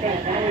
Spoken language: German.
Thank you.